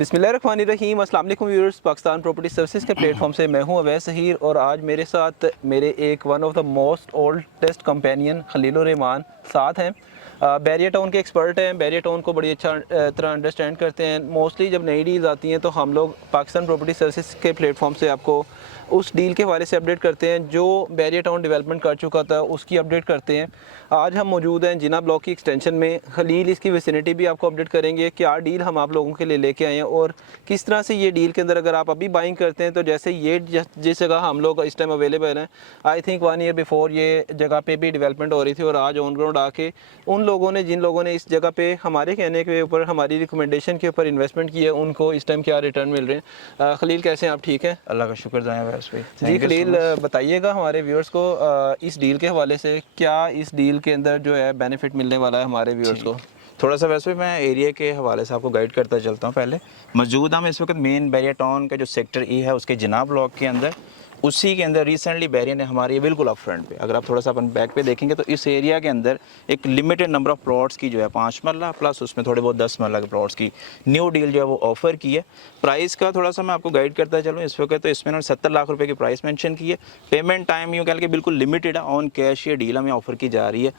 बिस्मिल्लाहिर्रहमानिर्रहीम। अस्सलाम वालेकुम व्यूअर्स। पाकिस्तान प्रॉपर्टी सर्विसेज के प्लेटफॉर्म से मैं हूं अवैस सहीर और आज मेरे साथ मेरे एक one of the most oldest companion Khalilur Rahman साथ हैं। बैरियर टाउन के एक्सपर्ट हैं, बैरियर टाउन को बड़ी अच्छा तरह अंडरस्टैंड करते हैं। मोस्टली जब नई डील्स आती हैं तो हम लोग पाकिस्तान प्रॉपर्टी सर्विसेज के प्लेटफॉर्म से आपको उस डील के हवाले से अपडेट करते हैं जो बैरियर टाउन डेवलपमेंट कर चुका था, उसकी अपडेट करते हैं। आज हम मौजूद हैं जिना ब्लॉक की एक्सटेंशन में। खलील इसकी विसिनिटी भी आपको अपडेट करेंगे, क्या डील हम आप लोगों के लिए लेके आए हैं और किस तरह से ये डील के अंदर अगर आप अभी बाइंग करते हैं तो जैसे ये जिस जगह हम लोग इस टाइम अवेलेबल हैं, आई थिंक 1 ईयर बिफोर ये जगह पे भी डेवलपमेंट हो रही थी और आज ऑन ग्राउंड आके उन लोगों ने जिन लोगों ने इस जगह पे हमारे कहने के ऊपर, हमारी रिकमेंडेशन के ऊपर इन्वेस्टमेंट की है, उनको इस टाइम क्या रिटर्न मिल रहे हैं। खलील कैसे हैं आप? ठीक हैं, अल्लाह का शुक्र है जी। खलील बताइएगा हमारे व्यूअर्स को इस डील के हवाले से, क्या इस डील के अंदर जो है बेनिफिट मिलने वाला है हमारे व्यूअर्स को? थोड़ा सा वैसे मैं एरिया के हवाले से आपको गाइड करता चलता हूँ। पहले मौजूद हम इस वक्त मेन बैरियर टाउन का जो सेक्टर ई है उसके जिना ब्लॉक के अंदर, उसी के अंदर रिसेंटली बैरियर ने हमारे ये बिल्कुल अप फ्रंट पे, अगर आप थोड़ा सा अपन बैक पे देखेंगे तो इस एरिया के अंदर एक लिमिटेड नंबर ऑफ प्लॉट्स की जो है 5 मरला प्लस उसमें थोड़े बहुत 10 मरला के प्लॉट्स की न्यू डील जो है वो ऑफर की है। प्राइस का थोड़ा सा मैं आपको गाइड करता चलूँ। इस वक्त तो इसमें उन्होंने 70 लाख रुपए की प्राइस मेंशन की है। पेमेंट टाइम यूँ कह लें कि बिल्कुल लिमिटेड है, ऑन कैश ये डील हमें ऑफर की जा रही है।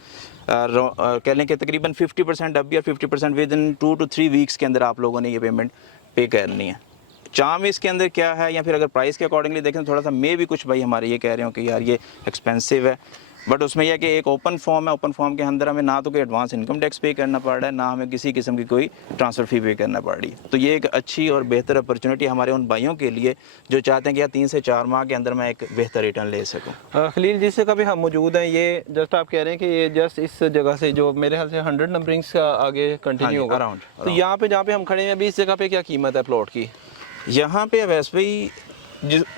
कह लें कि तकरीबन 50% अभी या 50% विद इन 2 to 3 वीक्स के अंदर आप लोगों ने ये पेमेंट पे करनी है। चार्म इसके अंदर क्या है, या फिर अगर प्राइस के अकॉर्डिंगली देखें थोड़ा सा मे भी कुछ भाई हमारे ये कह रहे हो कि यार ये एक्सपेंसिव है, बट उसमें यह कि एक ओपन फॉर्म है। ओपन फॉर्म के अंदर हमें ना तो कोई एडवांस इनकम टैक्स पे करना पड़ रहा है, ना हमें किसी किस्म की कोई ट्रांसफ़र फ़ी पे करना पड़ रही है। तो ये एक अच्छी और बेहतर अपॉर्चुनिटी हमारे उन भाइयों के लिए जो चाहते हैं कि यार 3 से 4 माह के अंदर मैं एक बेहतर रिटर्न ले सकूँ। खलील जिस जगह पे हम मौजूद हैं, ये जस्ट आप कह रहे हैं कि ये जस्ट इस जगह से जो मेरे ख्याल से 100 नंबरिंग्स का आगे कंटिन्यू होगा अराउंड। तो यहाँ पे जहाँ पे हम खड़े हैं अभी, इस जगह पे क्या कीमत है प्लॉट की? यहाँ पे वैसे भाई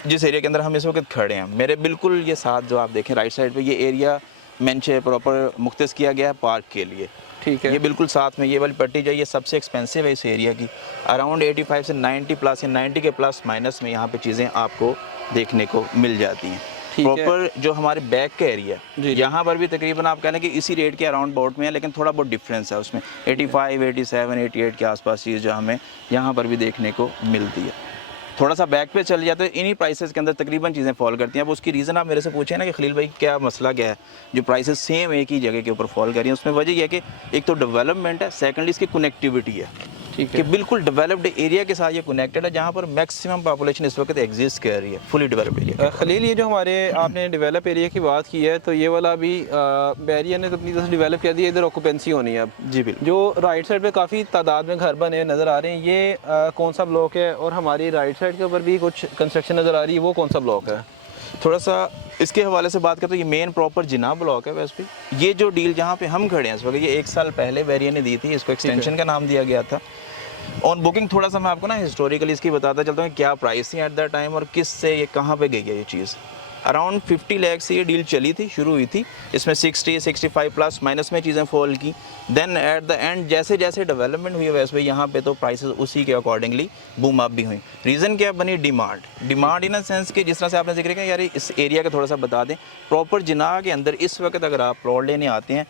जिस एरिया के अंदर हम इस वक्त खड़े हैं, मेरे बिल्कुल ये साथ जो आप देखें राइट साइड पे, ये एरिया मेंशन प्रॉपर मुख्तस किया गया है पार्क के लिए। ठीक है, ये बिल्कुल साथ में ये वाली पट्टी जो ये सबसे एक्सपेंसिव है इस एरिया की। अराउंड 85 से 90 प्लस या 90 के प्लस माइनस में यहाँ पे चीज़ें आपको देखने को मिल जाती हैं। प्रॉपर जो हमारे बैक का एरिया है यहाँ पर भी तकरीबन आप कह लें कि इसी रेट के अराउंड बाउट में है, लेकिन थोड़ा बहुत डिफरेंस है उसमें। 85, 87, 88 के आसपास चीज़ जो हमें यहाँ पर भी देखने को मिलती है। थोड़ा सा बैक पे चल जाते हैं, इन्हीं प्राइसेस के अंदर तकरीबन चीज़ें फॉल करती हैं। अब उसकी रीज़न आप मेरे से पूछे ना कि खलील भाई क्या मसला क्या है जो प्राइसेस सेम एक ही जगह के ऊपर फॉल कर रही हैं। उसमें वजह यह है कि एक तो डेवलपमेंट है, सेकेंडली इसकी कनेक्टिविटी है। ठीक है, कि बिल्कुल डेवलप्ड एरिया के साथ ये कनेक्टेड है जहाँ पर मैक्सिमम पॉपुलेशन इस वक्त एग्जिस्ट कर रही है, फुली डेवलप्ड एरिया। खलील ये जो हमारे आपने डेवलप एरिया की बात की है, तो ये वाला भी बैरियर ने तो अपनी तरफ से डेवलप कर दिया, इधर ऑक्यूपेंसी होनी है अब। जी बिल्कुल। जो राइट साइड पे काफ़ी तादाद में घर बने नज़र आ रहे हैं, ये कौन सा ब्लॉक है? और हमारी राइट साइड के ऊपर भी कुछ कंस्ट्रक्शन नज़र आ रही है, वो कौन सा ब्लॉक है? थोड़ा सा इसके हवाले से बात करें तो ये मेन प्रॉपर जिना ब्लॉक है। वैसे भी ये जो डील जहाँ पे हम खड़े हैं इस वक्त, ये 1 साल पहले बैरियर ने दी थी, इसको एक्सटेंशन का नाम दिया गया था। ऑन बुकिंग थोड़ा सा मैं आपको ना हिस्टोरिकली इसकी बताता चलता हूँ क्या प्राइस थी एट दैट टाइम और किस से ये कहाँ पे गई है ये चीज़। अराउंड 50 लाख से ये डील चली थी, शुरू हुई थी। इसमें 60, 65 प्लस माइनस में चीज़ें फॉल की। देन एट द एंड जैसे जैसे डेवलपमेंट हुई वैसे भाई यहाँ पे तो प्राइसेस उसी के अकॉर्डिंगली बूम अप भी हुई। रीज़न क्या बनी? डिमांड इन अ सेंस कि जिस तरह से आपने जिक्र किया यार इस एरिया का थोड़ा सा बता दें। प्रॉपर जिना के अंदर इस वक्त अगर आप प्लॉट लेने आते हैं,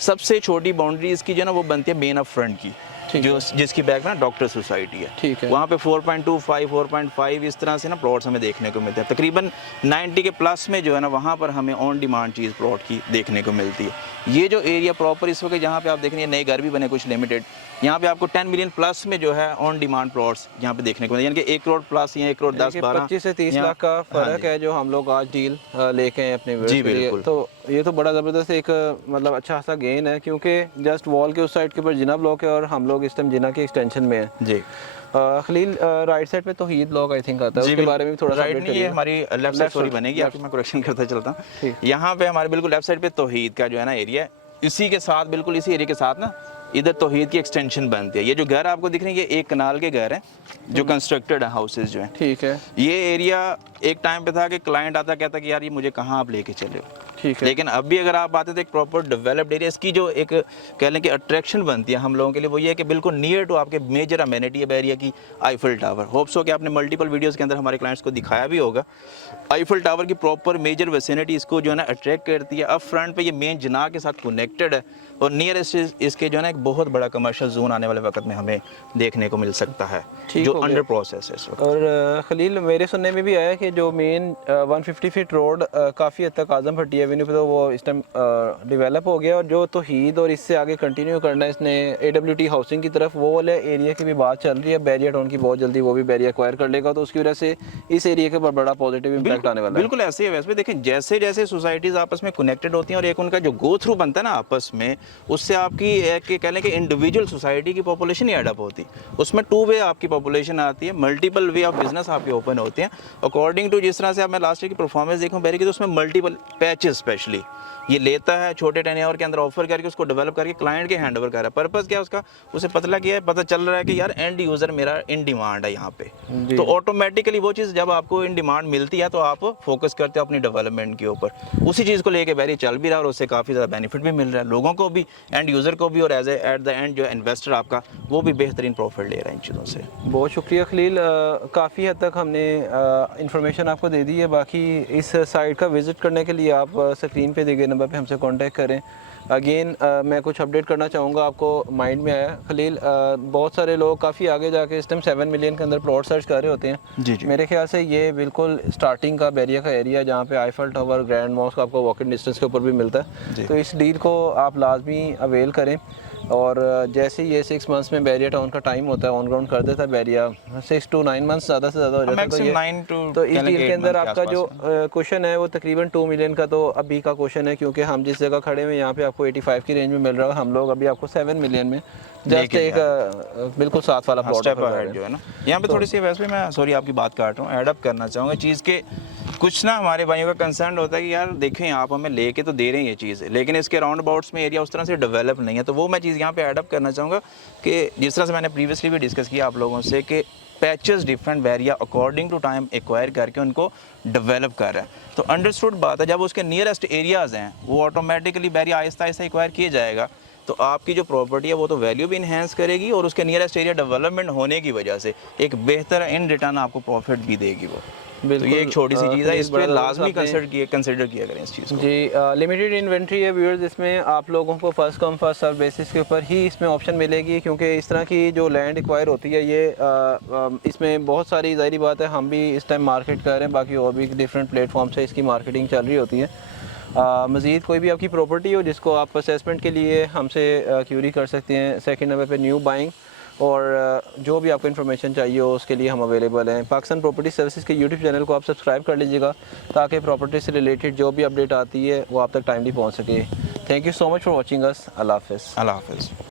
सबसे छोटी बाउंड्री इसकी जो है ना वो बनती है मेन अप फ्रंट की, जो जिसकी बैक ना डॉक्टर सोसाइटी है। ठीक है, वहाँ पे 4.25, 4.5 इस तरह से ना प्लॉट्स हमें देखने को मिलते हैं। तकरीबन 90 के प्लस में जो है ना वहाँ पर हमें ऑन डिमांड चीज़ प्लॉट की देखने को मिलती है। ये जो एरिया प्रॉपर इस वक्त जहाँ पे आप देख रहे हैं नए घर भी बने कुछ लिमिटेड, यहाँ पे आपको 10 मिलियन प्लस में जो है ऑन डिमांड प्लॉट्स यहाँ पे देखने को मिलते हैं, यानी कि 1 करोड़ प्लस या 1 करोड़ 10-12 25 से 30 लाख का फ़र्क है जो हम लोग आज डील लेके हैं अपने व्यूअर्स के लिए। तो ये तो बड़ा ज़बरदस्त एक मतलब अच्छा खासा गेन है, क्योंकि जस्ट वॉल के उस साइड के ऊपर जिना ब्लॉक है और हम लोग इस टाइम जिना की एक्सटेंशन में है। जी खलील राइट साइड पे तौहीद ब्लॉक आई थिंक आता है, उसके बारे में भी थोड़ा सा राइट नहीं, ये हमारी लेफ्ट साइड सॉरी बनेगी, आपकी मैं करेक्शन करता चलता हूँ। यहाँ पे हमारे बिल्कुल लेफ्ट साइड पे तौहीद का जो है ना एरिया, इसी के साथ बिल्कुल इसी एरिया के साथ ना इधर तौहीद की एक्सटेंशन बनती है। ये जो घर आपको दिख रहे हैं ये 1 कनाल के घर हैं जो कंस्ट्रक्टेड है, हाउसेज जो हैं। ठीक है, ये एरिया एक टाइम पे था कि क्लाइंट आता कहता कि यार ये मुझे कहाँ आप लेके चले हो, ठीक है। लेकिन अब भी अगर आप आते तो एक प्रॉपर डेवलप्ड एरिया, इसकी जो एक कह लें कि अट्रैक्शन बनती है हम लोगों के लिए, वो ये है कि बिल्कुल नियर टू आपके मेजर अमेनिटी है एरिया की आईफल टावर। होप्स हो कि आपने मल्टीपल वीडियोस के अंदर हमारे क्लाइंट्स को दिखाया भी होगा। आईफल टावर की प्रॉपर मेजर विसिनिटी इसको जो है ना अट्रैक्ट करती है। अब फ्रंट पे ये मेन जना के साथ कनेक्टेड है और नियरेस्ट इसके जो है ना एक बहुत बड़ा कमर्शियल जोन आने वाले वक्त में हमें देखने को मिल सकता है, ठीक जो हो गया। अंडर प्रोसेस है इस वक्त। और खलील, मेरे सुनने में भी आया कि जो मेन 150 फीट रोड काफ़ी हद तक आजम भट्टी एवेन्यू पे तो वो इस टाइम डेवलप हो गया, और जो तौहीद और इससे आगे कंटिन्यू करना है इसने AWT हाउसिंग की तरफ, वो वाले एरिया की भी बात चल रही है। बैरियर टाउन की बहुत जल्दी वो भी बैरियर एक्वायर कर लेगा, तो उसकी वजह से इस एरिया के ऊपर बड़ा पॉजिटिव इम्पैक्ट आने वाला है। बिल्कुल ऐसे ही है। वैसे भी देखें, जैसे जैसे सोसाइटीज आपस में कनेक्टेड होती हैं और एक उनका जो गो थ्रू बनता है ना आपस में, उससे आपकी एक कह लें कि इंडिविजुअल सोसाइटी की पॉपुलेशन ही एडअप होती है। उसमें टू वे आपकी पॉपुलेशन आती है, मल्टीपल वे ऑफ बिजनेस आपके ओपन होते हैं अकॉर्डिंग टू जिस तरह से। अब मैं लास्ट ईयर की परफॉर्मेंस देखूँ बैरी की, तो उसमें मल्टीपल पैचेस स्पेशली ये लेता है छोटे टेन्योर के अंदर ऑफर करके उसको डेवलप करके क्लाइंट के हैंड ओवर कर रहा है। पर्पस क्या है उसका, उसे पता किया है, पता चल रहा है कि यार एंड यूजर मेरा इन डिमांड है यहाँ पे, तो ऑटोमेटिकली वो चीज़ जब आपको इन डिमांड मिलती है तो आप फोकस करते हो अपनी डेवलपमेंट के ऊपर। उसी चीज़ को लेके बैरी चल भी रहा है और उससे काफ़ी ज़्यादा बेनिफिट भी मिल रहा है लोगों को भी, एंड यूज़र को भी, और एज एट द एंड जो इन्वेस्टर आपका वो भी बेहतरीन प्रॉफिट ले रहा है इन चीज़ों से। बहुत शुक्रिया खलील, काफ़ी हद तक हमने इंफॉर्मेशन आपको दे दी है। बाकी इस साइट का विज़िट करने के लिए आप स्क्रीन पे दिए गए नंबर पे हमसे कांटेक्ट करें। अगेन मैं कुछ अपडेट करना चाहूँगा, आपको माइंड में आया खलील, बहुत सारे लोग काफ़ी आगे जाके इस टाइम 7 मिलियन के अंदर प्लॉट सर्च कर रहे होते हैं। जी। मेरे ख्याल से ये बिल्कुल स्टार्टिंग का बैरिया का एरिया जहाँ पे आईफल टावर, ग्रैंड मॉस्क आपको वॉकिंग डिस्टेंस के ऊपर भी मिलता है, तो इस डील को आप लाजमी अवेल करें। और जैसे ही ये 6 मंथ्स में बैरिया टाउन का टाइम होता है, ऑन ग्राउंड कर देता है बैरिया, 6 to 9 मंथ्स ज़्यादा से ज़्यादा हो जाता है। तो इस डील के अंदर आपका जो क्वेश्चन है वो तकरीबन 2 मिलियन का तो अभी का क्वेश्चन है, क्योंकि हम जिस जगह खड़े हुए हैं यहाँ पे आपको 85 की रेंज में मिल रहा है। हम लोग अभी आपको 7 मिलियन में जस्ट एक बिल्कुल साथ वाला प्लॉट जो है ना। यहाँ पे थोड़ी सी वैसे भी मैं सॉरी आपकी बात काट रहा हूँ, एडअप करना चाहूँगा चीज़ के। कुछ ना हमारे भाइयों का कंसर्न होता है कि यार देखें आप हमें लेके तो दे रहे हैं ये चीज़, लेकिन इसके राउंड अबाउट्स में एरिया उस तरह से डेवलप नहीं है। तो वो मैं चीज़ यहाँ पे एडअप करना चाहूँगा कि जिस तरह से मैंने प्रीवियसली भी डिस्कस किया आप लोगों से कि पैचेस डिफरेंट बैरिया अकॉर्डिंग टू टाइम एक्वायर करके उनको डेवलप कर रहा है। तो अंडरस्टूड बात है, जब उसके नियरेस्ट एरियाज़ हैं वो ऑटोमेटिकली बैरिया आहिस्ता आहिस्ता एक्वायर किया जाएगा, तो आपकी जो प्रॉपर्टी है वो तो वैल्यू भी इन्हेंस करेगी और उसके नियरेस्ट एरिया डेवलपमेंट होने की वजह से एक बेहतर इन रिटर्न आपको प्रॉफिट भी देगी वो। तो ये एक छोटी सी चीज़ है, इस पर लाजमी कंसिडर किया करें इस चीज़ को। जी, लिमिटेड इन्वेंट्री है व्यूअर्स, इसमें आप लोगों को first come first serve basis के ऊपर ही इसमें ऑप्शन मिलेगी, क्योंकि इस तरह की जो लैंड एक्वायर होती है ये इसमें बहुत सारी ज़ाहिर बात है, हम भी इस टाइम मार्केट कर रहे हैं, बाकी और भी डिफरेंट प्लेटफॉर्म से इसकी मार्केटिंग चल रही होती है। मज़ीद कोई भी आपकी प्रॉपर्टी हो जिसको आप असेसमेंट के लिए हमसे क्यूरी कर सकते हैं। सेकंड नंबर पे न्यू बाइंग, और जो भी आपको इन्फॉर्मेशन चाहिए हो उसके लिए हम अवेलेबल हैं। पाकिस्तान प्रॉपर्टी सर्विसेज के यूट्यूब चैनल को आप सब्सक्राइब कर लीजिएगा, ताकि प्रॉपर्टी से रिलेटेड जो भी अपडेट आती है वो आप तक टाइमली पहुंच सके। Thank you so much for watching us. अल्लाह हाफ़िज़। अल्लाह हाफ़िज़।